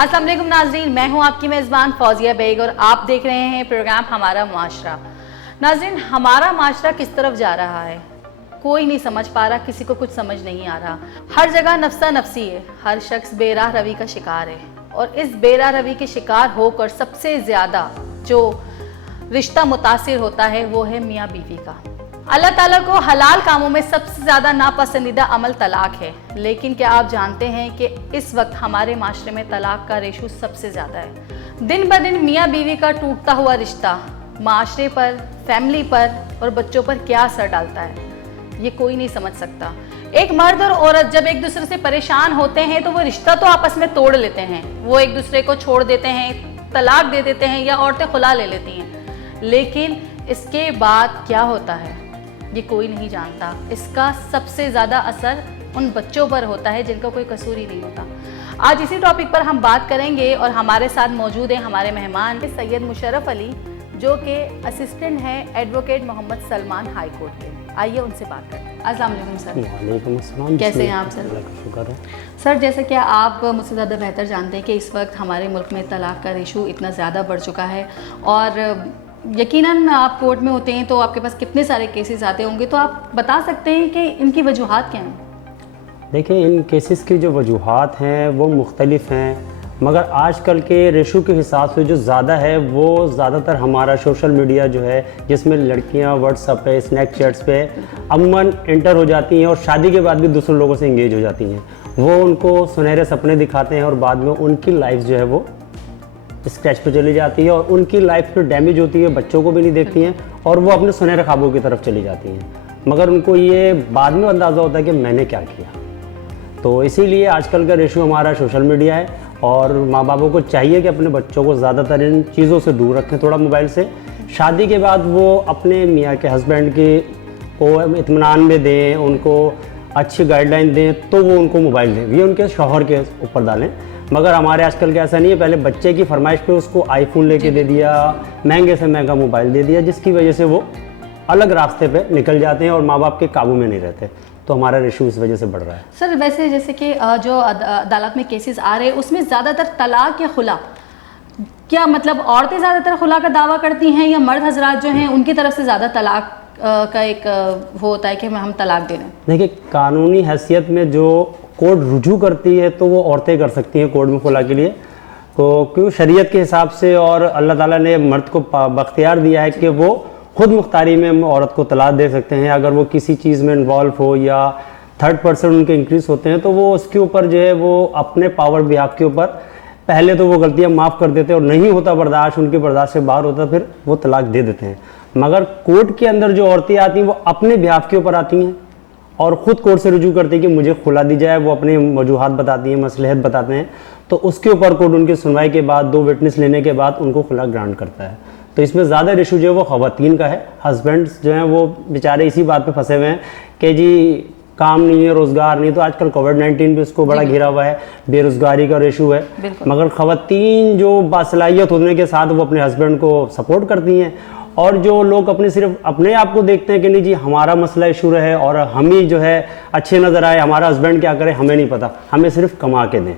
अस्सलाम वालेकुम नाज़रीन, मैं हूं आपकी मेज़बान फौजिया बेग और आप देख रहे हैं प्रोग्राम हमारा माशरा। नाज़रीन, हमारा माशरा किस तरफ जा रहा है कोई नहीं समझ पा रहा, किसी को कुछ समझ नहीं आ रहा। हर जगह नफ्सा नफसी है, हर शख्स बेराह रवी का शिकार है और इस बेराह रवी के शिकार होकर सबसे ज़्यादा जो रिश्ता मुतासिर होता है वो है मियाँ बीवी का। अल्लाह ताला को हलाल कामों में सबसे ज़्यादा नापसंदीदा अमल तलाक है, लेकिन क्या आप जानते हैं कि इस वक्त हमारे माशरे में तलाक का रेशो सबसे ज़्यादा है। दिन ब दिन मियाँ बीवी का टूटता हुआ रिश्ता माशरे पर, फैमिली पर और बच्चों पर क्या असर डालता है ये कोई नहीं समझ सकता। एक मर्द और औरत जब एक दूसरे से परेशान होते हैं तो वो रिश्ता तो आपस में तोड़ लेते हैं, वो एक दूसरे को छोड़ देते हैं, तलाक दे देते हैं या औरतें खुला ले लेती हैं, लेकिन इसके बाद क्या होता है ये कोई नहीं जानता। इसका सबसे ज़्यादा असर उन बच्चों पर होता है जिनका कोई कसूर ही नहीं होता। आज इसी टॉपिक पर हम बात करेंगे और हमारे साथ मौजूद हैं हमारे मेहमान सैयद मुशर्रफ अली, जो कि असिस्टेंट हैं advocate Mohammad Salman high court के। आइए उनसे बात करते हैं। अस्सलाम वालेकुम सर। वालेकुम अस्सलाम। कैसे हैं आप सर? शुक्र है सर, जैसे कि आप मुझसे ज़्यादा बेहतर जानते हैं कि इस वक्त हमारे मुल्क में तलाक का रेशो इतना ज़्यादा बढ़ चुका है और यकीनन आप कोर्ट में होते हैं तो आपके पास कितने सारे केसेस आते होंगे, तो आप बता सकते हैं कि इनकी वजूहात क्या हैं? देखिए, इन केसेस की जो वजूहात हैं वो मुख्तलिफ हैं, मगर आजकल के रेशो के हिसाब से जो ज़्यादा है वो ज़्यादातर हमारा सोशल मीडिया जो है, जिसमें लड़कियां व्हाट्सएप पे, स्नैपचैट्स पे अमूमन इंटर हो जाती हैं और शादी के बाद भी दूसरे लोगों से इंगेज हो जाती हैं। वो उनको सुनहरे सपने दिखाते हैं और बाद में उनकी लाइफ जो है वो स्क्रैच पे चली जाती है और उनकी लाइफ पे डैमेज होती है, बच्चों को भी नहीं देखती हैं और वो अपने सुनहरे ख्वाबों की तरफ चली जाती हैं, मगर उनको ये बाद में अंदाज़ा होता है कि मैंने क्या किया। तो इसीलिए आजकल का रेशो हमारा सोशल मीडिया है और माँ बापों को चाहिए कि अपने बच्चों को ज़्यादातर इन चीज़ों से दूर रखें, थोड़ा मोबाइल से। शादी के बाद वो अपने मियाँ के हस्बैंड को इत्मीनान में दें, उनको अच्छी गाइडलाइन दें तो वो उनको मोबाइल दें, ये उनके शौहर के ऊपर डालें। मगर हमारे आजकल का ऐसा नहीं है, पहले बच्चे की फरमाइश पे उसको आईफोन लेके दे दिया, महंगे से महंगा मोबाइल दे दिया, जिसकी वजह से वो अलग रास्ते पे निकल जाते हैं और माँ बाप के काबू में नहीं रहते। तो हमारा रेशो इस वजह से बढ़ रहा है। सर, वैसे जैसे कि जो अदालत में केसेस आ रहे हैं उसमें ज़्यादातर तलाक या खुला, क्या मतलब औरतें ज़्यादातर खुला का दावा करती हैं या मर्द हजरात जो हैं उनकी तरफ से ज़्यादा तलाक का एक वो होता है कि हम तलाक दे रहे हैं? देखिए, कानूनी हैसियत में जो कोर्ट रुजू करती है तो वो औरतें कर सकती हैं कोर्ट में खुला के लिए, तो क्यों शरीयत के हिसाब से और अल्लाह ताला ने मर्द को बख्तियार दिया है कि वो खुद मुख्तारी में औरत को तलाक दे सकते हैं। अगर वो किसी चीज़ में इन्वॉल्व हो या थर्ड पर्सन उनके इंक्रीज होते हैं तो वो उसके ऊपर जो है वो अपने पावर बिहाफ के ऊपर पहले तो वो गलतियां माफ़ कर देते हैं और नहीं होता बर्दाश्त, उनके बर्दाश्त से बाहर होता, फिर वो तलाक दे देते हैं। मगर कोर्ट के अंदर जो औरतें आती हैं वो अपने बिहाफ के ऊपर आती हैं और ख़ुद कोर्ट से रुजू करती हैं कि मुझे खुला दी जाए, वो अपने वजूहात बताती हैं, मसलहत बताते हैं, तो उसके ऊपर कोर्ट उनकी सुनवाई के बाद 2 विटनेस लेने के बाद उनको खुला ग्रांट करता है। तो इसमें ज़्यादा रेशो जो है वो ख़वातीन का है। हस्बैंड्स जो हैं वो बेचारे इसी बात पे फंसे हुए हैं कि जी काम नहीं है, रोज़गार नहीं, तो आजकल कोविड-19 भी उसको बड़ा घिरा हुआ है, बेरोज़गारी का रेशो है। मगर ख़वातीन जो बासलाहियत होने के साथ वो अपने हस्बैंड को सपोर्ट करती हैं और जो लोग अपने सिर्फ अपने आप को देखते हैं कि नहीं जी हमारा मसला इशू है और हम ही जो है अच्छे नज़र आए, हमारा हस्बैंड क्या करे हमें नहीं पता, हमें सिर्फ कमा के दें,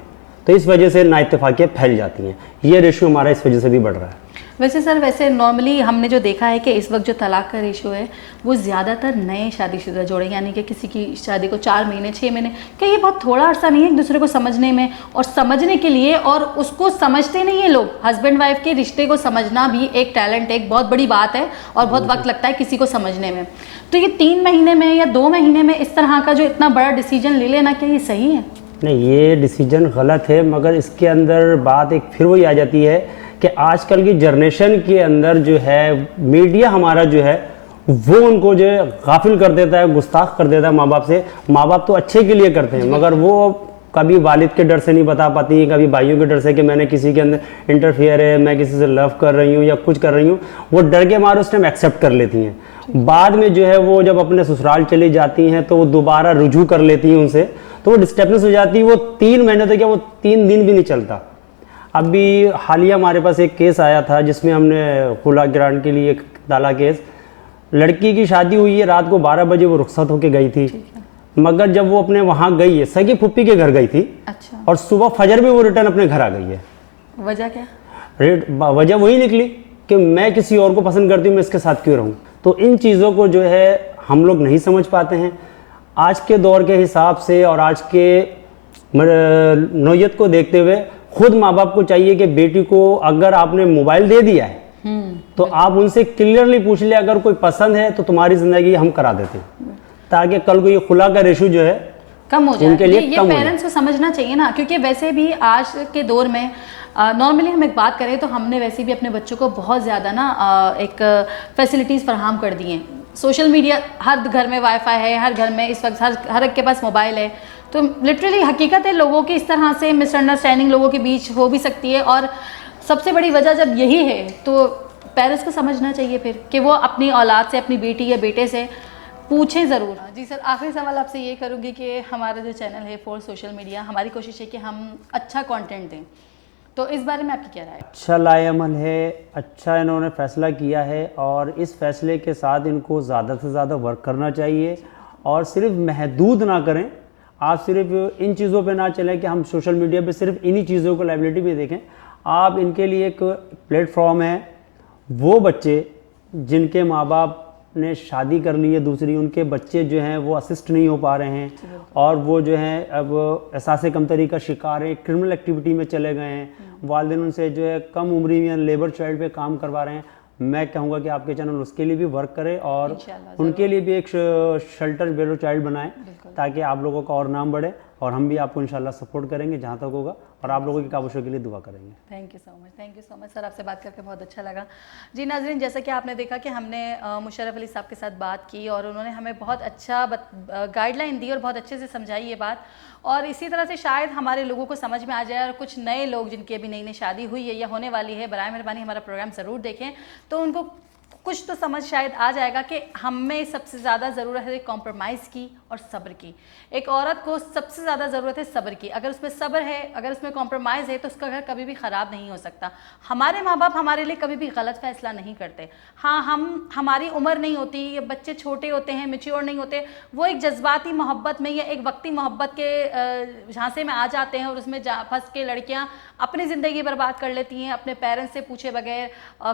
तो इस वजह से नाइत्तेफाकियाँ फैल जाती हैं। ये रेशो हमारा इस वजह से भी बढ़ रहा है। वैसे सर, वैसे नॉर्मली हमने जो देखा है कि इस वक्त जो तलाक का रेशो है वो ज़्यादातर नए शादीशुदा जोड़े, यानी कि किसी की शादी को 4 महीने 6 महीने, क्या ये बहुत थोड़ा अरसा नहीं है एक दूसरे को समझने में और समझने के लिए, और उसको समझते नहीं है लोग। हस्बैंड वाइफ के रिश्ते को समझना भी एक टैलेंट है, एक बहुत बड़ी बात है और बहुत वक्त लगता है किसी को समझने में। तो ये 3 महीने में या 2 महीने में इस तरह का जो इतना बड़ा डिसीजन ले लेना, क्या ये सही है? नहीं, ये डिसीजन गलत है, मगर इसके अंदर बात एक फिर वही आ जाती है कि आजकल की जनरेशन के अंदर जो है मीडिया हमारा जो है वो उनको जो है गाफिल कर देता है, गुस्ताख कर देता है माँ बाप से। माँ बाप तो अच्छे के लिए करते हैं, मगर वो कभी वालिद के डर से नहीं बता पाती है, कभी भाइयों के डर से कि मैंने किसी के अंदर इंटरफियर है, मैं किसी से लव कर रही हूँ या कुछ कर रही हूँ, वो डर के मारे उस टाइम एक्सेप्ट कर लेती हैं। बाद में जो है वो जब अपने ससुराल चली जाती हैं तो वो दोबारा रुजू कर लेती हैं उनसे, तो वो डिस्टर्बेंस हो जाती है। वो 3 महीने तक, क्या वो 3 दिन भी नहीं चलता। अभी हालिया हमारे पास एक केस आया था जिसमें हमने खुला ग्रांट के लिए एक डाला केस। लड़की की शादी हुई है, रात को 12 बजे वो रुखसत होके गई थी, मगर जब वो अपने वहाँ गई है, सगी फुप्पी के घर गई थी, अच्छा, और सुबह फजर में वो रिटर्न अपने घर आ गई है। वजह क्या? वजह वही निकली कि मैं किसी और को पसंद करती हूँ, मैं इसके साथ क्यों रहूँ। तो इन चीज़ों को जो है हम लोग नहीं समझ पाते हैं। आज के दौर के हिसाब से और आज के नौयत को देखते हुए खुद माँ बाप को चाहिए कि बेटी को अगर आपने मोबाइल दे दिया है तो आप उनसे क्लियरली पूछ ले, अगर कोई पसंद है तो तुम्हारी ज़िंदगी हम करा देते हैं, ताकि कल को ये खुला का रेशो जो है कम हो जाए। उनके लिए ये कम हो जाए। पेरेंट्स को समझना चाहिए ना, क्योंकि वैसे भी आज के दौर में नॉर्मली हम एक बात करें तो हमने वैसे भी अपने बच्चों को बहुत ज़्यादा ना एक फैसिलिटीज़ फराहम कर दी हैं। सोशल मीडिया, हर घर में वाईफाई है, हर घर में इस वक्त हर एक के पास मोबाइल है। तो लिटरली हकीकत है, लोगों की इस तरह से मिसअंडरस्टैंडिंग लोगों के बीच हो भी सकती है। और सबसे बड़ी वजह जब यही है तो पेरेंट्स को समझना चाहिए फिर कि वो अपनी औलाद से, अपनी बेटी या बेटे से पूछें ज़रूर। जी सर, आखिरी सवाल आपसे ये करूँगी कि हमारा जो चैनल है फॉर सोशल मीडिया, हमारी कोशिश है कि हम अच्छा कंटेंट दें, तो इस बारे में आपकी क्या राय है? अच्छा लाएअमल है, अच्छा इन्होंने फैसला किया है और इस फैसले के साथ इनको ज़्यादा से ज़्यादा वर्क करना चाहिए और सिर्फ महदूद ना करें। आप सिर्फ इन चीज़ों पे ना चलें कि हम सोशल मीडिया पे सिर्फ इन्हीं चीज़ों को लाइबिलिटी पे देखें। आप इनके लिए एक प्लेटफॉर्म है, वो बच्चे जिनके माँ बाप ने शादी कर ली है दूसरी, उनके बच्चे जो हैं वो असिस्ट नहीं हो पा रहे हैं और वो जो हैं अब एहसास कमतरी का शिकार है, क्रिमिनल एक्टिविटी में चले गए हैं, वालिदैन उनसे जो है कम उम्री में लेबर चाइल्ड पे काम करवा रहे हैं। मैं कहूँगा कि आपके चैनल उसके लिए भी वर्क करे और उनके लिए भी एक शेल्टर बेरो चाइल्ड बनाए, ताकि आप लोगों का और नाम बढ़े और हम भी आपको इंशाल्लाह सपोर्ट करेंगे जहाँ तक होगा और आप लोगों की काबिशों के लिए दुआ करेंगे। Thank you so much, thank you so much sir, आपसे बात करके बहुत अच्छा लगा। जी नाज़रीन, जैसा कि आपने देखा कि हमने मुशर्रफ अली साहब के साथ बात की और उन्होंने हमें बहुत अच्छा गाइडलाइन दी और बहुत अच्छे से समझाई ये बात, और इसी तरह से शायद हमारे लोगों को समझ में आ जाए और कुछ नए लोग जिनकी अभी नई नई शादी हुई है या होने वाली है, बराए मेहरबानी हमारा प्रोग्राम ज़रूर देखें, तो उनको कुछ तो समझ शायद आ जाएगा कि हमें सबसे ज़्यादा ज़रूरत है कॉम्प्रोमाइज़ की और सब्र की। एक औरत को सबसे ज़्यादा ज़रूरत है सब्र की। अगर उसमें सब्र है, अगर उसमें कॉम्प्रोमाइज़ है, तो उसका घर कभी भी ख़राब नहीं हो सकता। हमारे माँ बाप हमारे लिए कभी भी गलत फ़ैसला नहीं करते। हाँ, हमारी उम्र नहीं होती, ये बच्चे छोटे होते हैं, मैच्योर नहीं होते, वो एक जज्बाती मोहब्बत में या एक वक्ती मोहब्बत के झांसे में आ जाते हैं और उसमें फंस के लड़कियाँ अपनी ज़िंदगी बर्बाद कर लेती हैं, अपने पेरेंट्स से पूछे बगैर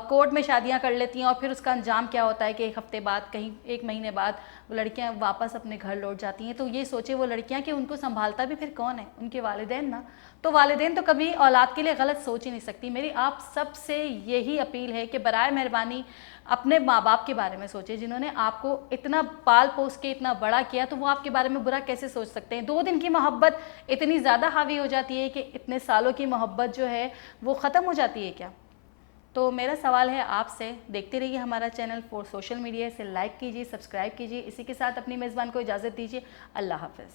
कोर्ट में शादियाँ कर लेती हैं और फिर उसका अंजाम क्या होता है कि एक हफ्ते बाद, कहीं एक महीने बाद वो लड़कियां वापस अपने घर लौट जाती हैं। तो ये सोचे वो लड़कियां कि उनको संभालता भी फिर कौन है, उनके वालिदैन ना। तो वालिदैन तो कभी औलाद के लिए गलत सोच ही नहीं सकती। मेरी आप सबसे यही अपील है कि बराए मेहरबानी अपने माँ बाप के बारे में सोचे, जिन्होंने आपको इतना पाल पोस के इतना बड़ा किया, तो वो आपके बारे में बुरा कैसे सोच सकते हैं। 2 दिन की मोहब्बत इतनी ज़्यादा हावी हो जाती है कि इतने सालों की मोहब्बत जो है वो ख़त्म हो जाती है क्या? तो मेरा सवाल है आपसे, देखते रहिए हमारा चैनल फॉर सोशल मीडिया, से लाइक कीजिए, सब्सक्राइब कीजिए। इसी के साथ अपनी मेज़बान को इजाज़त दीजिए। अल्लाह हाफ़िज़।